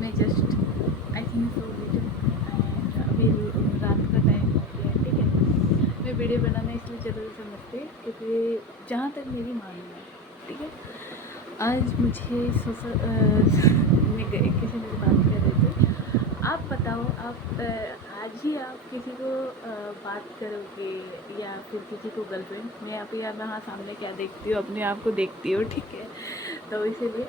मैं just I think so video and अभी रात का टाइम हो गया है, ठीक है। मैं वीडियो बनाना इसलिए ज़रूरी समझती क्योंकि जहाँ तक मेरी मानना है, ठीक है। आज मुझे मैं किसी से बात कर रहे थे। आप बताओ, आप आज ही आप किसी को बात करोगे या फिर किसी को गर्लफ्रेंड? मैं अभी यहाँ सामने क्या देखती हूँ, अपने आप को देखती हूँ, ठीक है। तो इसीलिए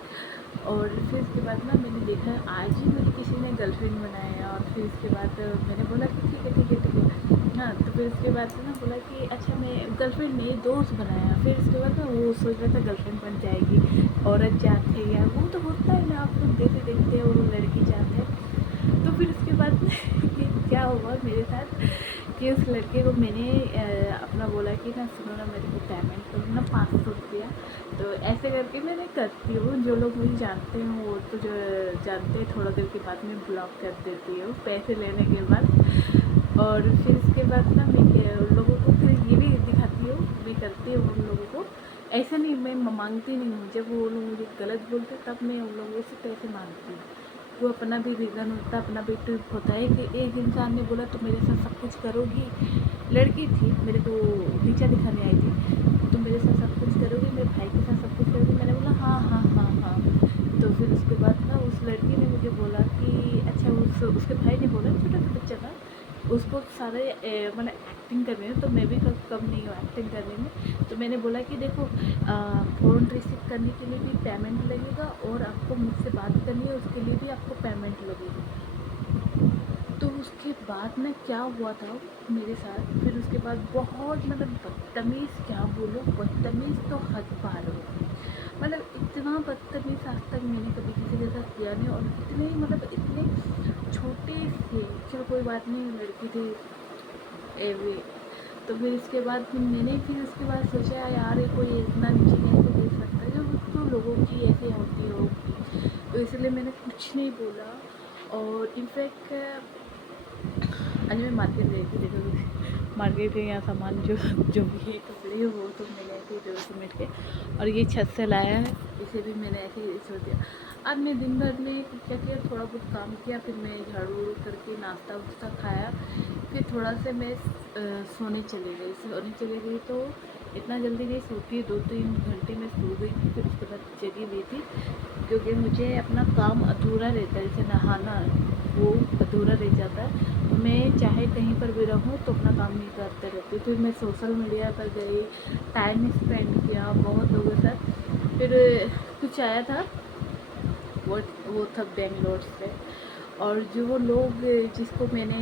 और फिर उसके बाद ना मैंने देखा आज ही मुझे किसी ने गर्लफ्रेंड बनाया और फिर उसके बाद मैंने बोला कि ठीक है ठीक है ठीक है। हाँ, तो फिर उसके बाद से ना बोला कि अच्छा मैं गर्लफ्रेंड नहीं दोस्त बनाया। फिर उसके बाद ना वो सोच रहा था गर्लफ्रेंड बन जाएगी, औरत जात है या वो तो होता है ना, आप लोग देखते देखते हो वो लड़की जात है। तो फिर उसके बाद कि क्या हुआ मेरे साथ कि उस लड़के को मैंने अपना बोला कि ना सुनो ना मेरे को पेमेंट करो ना 500 रुपया। तो ऐसे करके मैंने करती हूँ, जो लोग मुझे जानते हैं वो तो जो जानते हैं, थोड़ा देर के बाद मैं ब्लॉक कर देती हूँ पैसे लेने के बाद। और फिर उसके बाद ना मैं उन लोगों को फिर ये भी दिखाती हूँ, मैं करती हूँ उन लोगों को। ऐसा नहीं मैं मांगती नहीं हूँ, जब वो लोग मुझे गलत बोलते तब मैं उन लोगों से पैसे मांगती हूँ। वो अपना भी रीज़न होता है, अपना भी ट्रिप होता है कि एक इंसान ने बोला तो मेरे साथ सब कुछ करोगी। लड़की थी, मेरे को नीचा दिखाने आई थी, तुम मेरे साथ सब कुछ करोगी, मेरे भाई के साथ सब कुछ करोगी। मैंने बोला हाँ हाँ हाँ हाँ। तो फिर उसके बाद ना उस लड़की ने मुझे बोला कि अच्छा उसके भाई ने बोला, छोटा सा बच्चा था, उसको सारे मतलब एक्टिंग करने में, तो मैं भी कम नहीं हूँ एक्टिंग करने में। तो मैंने बोला कि देखो फ़ोन रिसीव करने के लिए भी पेमेंट लगेगा और आपको मुझसे बात करनी है उसके लिए भी आपको पेमेंट लगेगी। तो उसके बाद ना क्या हुआ था मेरे साथ, फिर उसके बाद बहुत मतलब बदतमीज़, क्या बोलूँ, बदतमीज़ तो हद पार हो गई। मतलब इतना बदतमीज़ आज तक मैंने कभी किसी के साथ किया नहीं। और इतने मतलब इतने छोटे से, चलो कोई बात नहीं, लड़की थी एवे। तो फिर इसके बाद मैंने फिर उसके बाद सोचा यार ये कोई इतना नीचे नहीं तो गिर सकता, जो तो लोगों की ऐसे होती होगी। तो इसलिए मैंने कुछ नहीं बोला। और इनफैक्ट आज मैं मार्केट गई थी, देखो मार्केट के यहाँ सामान जो जो भी है कपड़े वो तो मैं गई थी 200 मिनट के, और ये छत से लाया है, इसे भी मैंने ऐसे ही छोड़ दिया। अब मैं दिन भर में क्या किया, थोड़ा बहुत काम किया, फिर मैं झाड़ू उड़ू करके नाश्ता वास्ता खाया, फिर थोड़ा सा मैं सोने चली गई। तो इतना जल्दी नहीं सोती, 2-3 घंटे में सो गई थी। फिर उसके बाद जगी हुई थी क्योंकि मुझे अपना काम अधूरा रहता है, जैसे नहाना वो अधूरा रह जाता है। तो मैं चाहे कहीं पर भी रहूँ तो अपना काम नहीं करते रहती। फिर मैं सोशल मीडिया पर गई, टाइम स्पेंड किया बहुत लोगों के साथ। फिर कुछ आया था, वो था बेंगलोर से, और जो वो लोग जिसको मैंने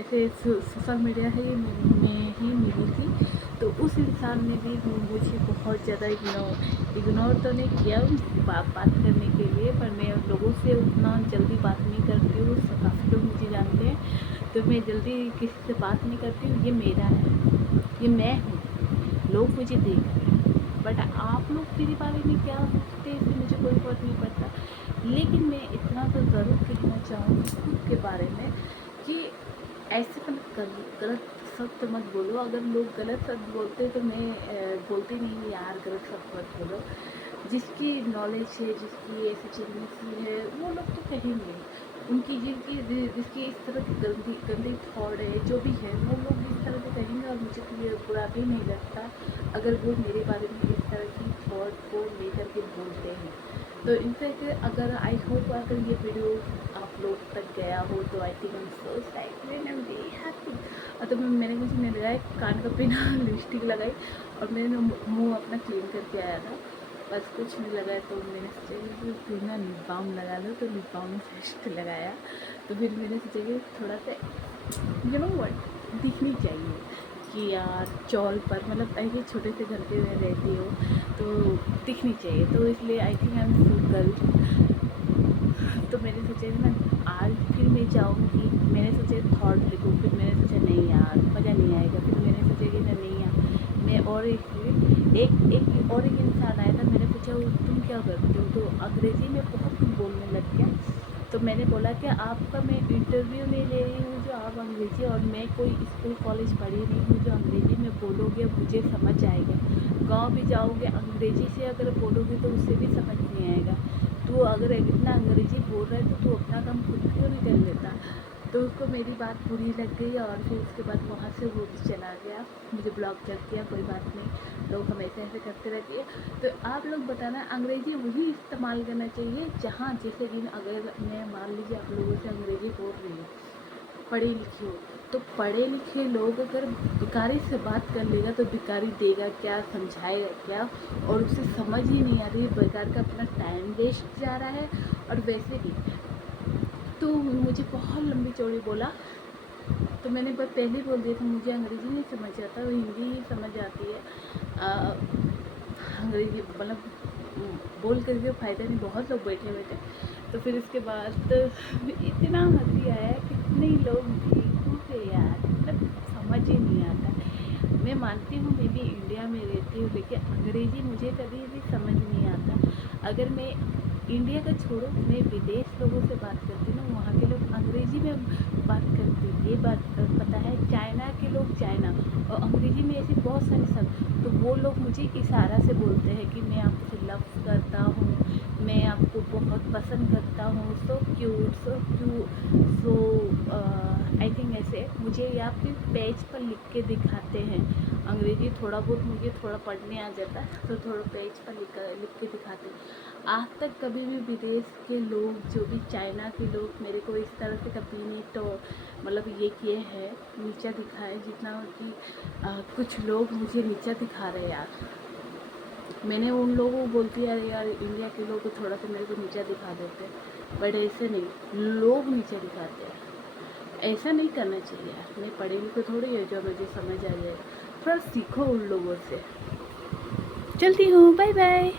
ऐसे सोशल मीडिया में ही मिली थी, तो उस इंसान ने भी मुझे बहुत ज़्यादा इग्नोर तो नहीं किया बात करने के लिए, पर मैं लोगों से उतना जल्दी बात नहीं करती हूँ। काफ़ी लोग मुझे जानते हैं, तो मैं जल्दी किसी से बात नहीं करती हूँ। ये मेरा है, ये मैं हूँ, लोग मुझे देख रहे हैं। बट आप लोग मेरे बारे में क्या सोचते हैं इससे मुझे कोई फर्क नहीं पड़ता। लेकिन मैं इतना तो ज़रूर कहना चाहूँगी खुद के बारे में कि ऐसे गलत शब्द मत बोलो। अगर लोग गलत शब्द बोलते तो मैं बोलती नहीं यार गलत शब्द मत बोलो। जिसकी नॉलेज है, जिसकी ऐसी चीज़ें सी है, वो लोग तो कहेंगे। उनकी जिसकी इस तरह की गंदी गंदी थॉट है, जो भी है, वो लोग इस तरह से कहेंगे। और मुझे तो ये बुरा भी नहीं लगता अगर वो मेरे बारे में इस तरह की थॉट को लेकर के बोलते हैं। तो इनफैक्ट अगर आई होप अगर ये वीडियो आप लोग तक गया हो तो I think I am so excited, I am very happy. तो मैंने कुछ नहीं लगाया, कान का पिना लिपस्टिक लगाई और मैंने मुँह अपना क्लीन करके आया था, बस कुछ नहीं लगाया। तो मैंने सोचा कि फिर ना लिप बाम लगा लो, तो लिप बाम फर्स्ट लगाया। तो फिर मैंने सोचा कि थोड़ा सा यू नो व्हाट दिखनी चाहिए कि यार चौल पर, मतलब ऐसे छोटे से घर पे मैं रहती हूँ तो दिखनी चाहिए। तो इसलिए I think I am single. तो मैंने सोचा कि ना आज फिर मैं जाऊँगी, मैंने सोचा थॉट लिखूँ, फिर मैंने सोचा नहीं यार मज़ा नहीं आएगा। फिर मैंने सोचा कि ना नहीं यार मैं और एक और एक इंसान आया था, मैंने पूछा तुम क्या करते हो, तो अंग्रेज़ी में बहुत कुछ बोलने लग गया। तो मैंने बोला कि आपका मैं इंटरव्यू नहीं ले रही हूँ जो आप अंग्रेज़ी, और मैं कोई स्कूल कॉलेज पढ़ी नहीं हूँ जो अंग्रेज़ी में बोलोगे मुझे समझ आएगा। गांव भी जाओगे अंग्रेज़ी से अगर बोलोगे तो उससे भी समझ नहीं आएगा। तू अगर इतना अंग्रेज़ी बोल रहा है तो तू अपना काम खुद क्यों नहीं कर लेता। तो उसको मेरी बात बुरी लग गई और फिर उसके बाद वहाँ से वो भी चला गया, मुझे ब्लॉक कर दिया। कोई बात नहीं, लोग हमेशा ऐसे करते रहते हैं। तो आप लोग बताना, अंग्रेज़ी वही इस्तेमाल करना चाहिए जहाँ जैसे दिन अगर मैं मान लीजिए आप लोगों से अंग्रेज़ी बोल रही हूँ, पढ़ी लिखी हो, तो पढ़े लिखे लोग अगर भिखारी से बात कर लेगा तो भिखारी देगा क्या, समझाएगा क्या, और उसे समझ ही नहीं आ रही, बेकार का अपना टाइम वेस्ट जा रहा है। और वैसे भी तो मुझे बहुत लंबी चौड़ी बोला, तो मैंने बस पहले ही बोल दिया था मुझे अंग्रेज़ी नहीं समझ आता, वो हिंदी ही समझ आती है। अंग्रेज़ी मतलब बोल करके फ़ायदा नहीं, बहुत लोग बैठे हुए थे। तो फिर उसके बाद इतना हंसी आया, कितने लोग बेवकूफ़ है यार, मतलब समझ ही नहीं आता। मैं मानती हूँ मैं भी इंडिया में रहती हूँ, लेकिन अंग्रेज़ी मुझे कभी भी समझ नहीं आता। अगर मैं इंडिया का छोड़ो, मैं विदेश लोगों से बात करती हूँ, वहाँ के लोग अंग्रेज़ी में बात करते हैं, ये बात पता है। चाइना के लोग चाइना और अंग्रेज़ी में ऐसे बहुत सारे शब्द, तो वो लोग मुझे इशारा से बोलते हैं कि मैं आपसे लव करता हूँ, मैं आपको बहुत पसंद करता हूँ, so cute so so I think ऐसे मुझे या फिर पेज पर लिख के दिखाते हैं। अंग्रेज़ी थोड़ा बहुत मुझे थोड़ा पढ़ने आ जाता है, तो थोड़ा पेज पर लिख के दिखाते हैं। आज तक कभी भी विदेश के लोग, जो भी चाइना के लोग, मेरे को इस तरह से कभी नहीं तो मतलब ये किए हैं, नीचा दिखाए, जितना कि कुछ लोग मुझे नीचा दिखा रहे हैं यार। मैंने उन लोगों को बोलती है यार इंडिया के लोग को थोड़ा सा मेरे को नीचा दिखा देते हैं, बट ऐसे नहीं, लोग नीचा दिखाते हैं। ऐसा नहीं करना चाहिए यार। मैं पढ़े लिखे थोड़ी है जो मुझे समझ आ जाएगा, थोड़ा सीखो उन लोगों से। चलती हूँ, बाय बाय।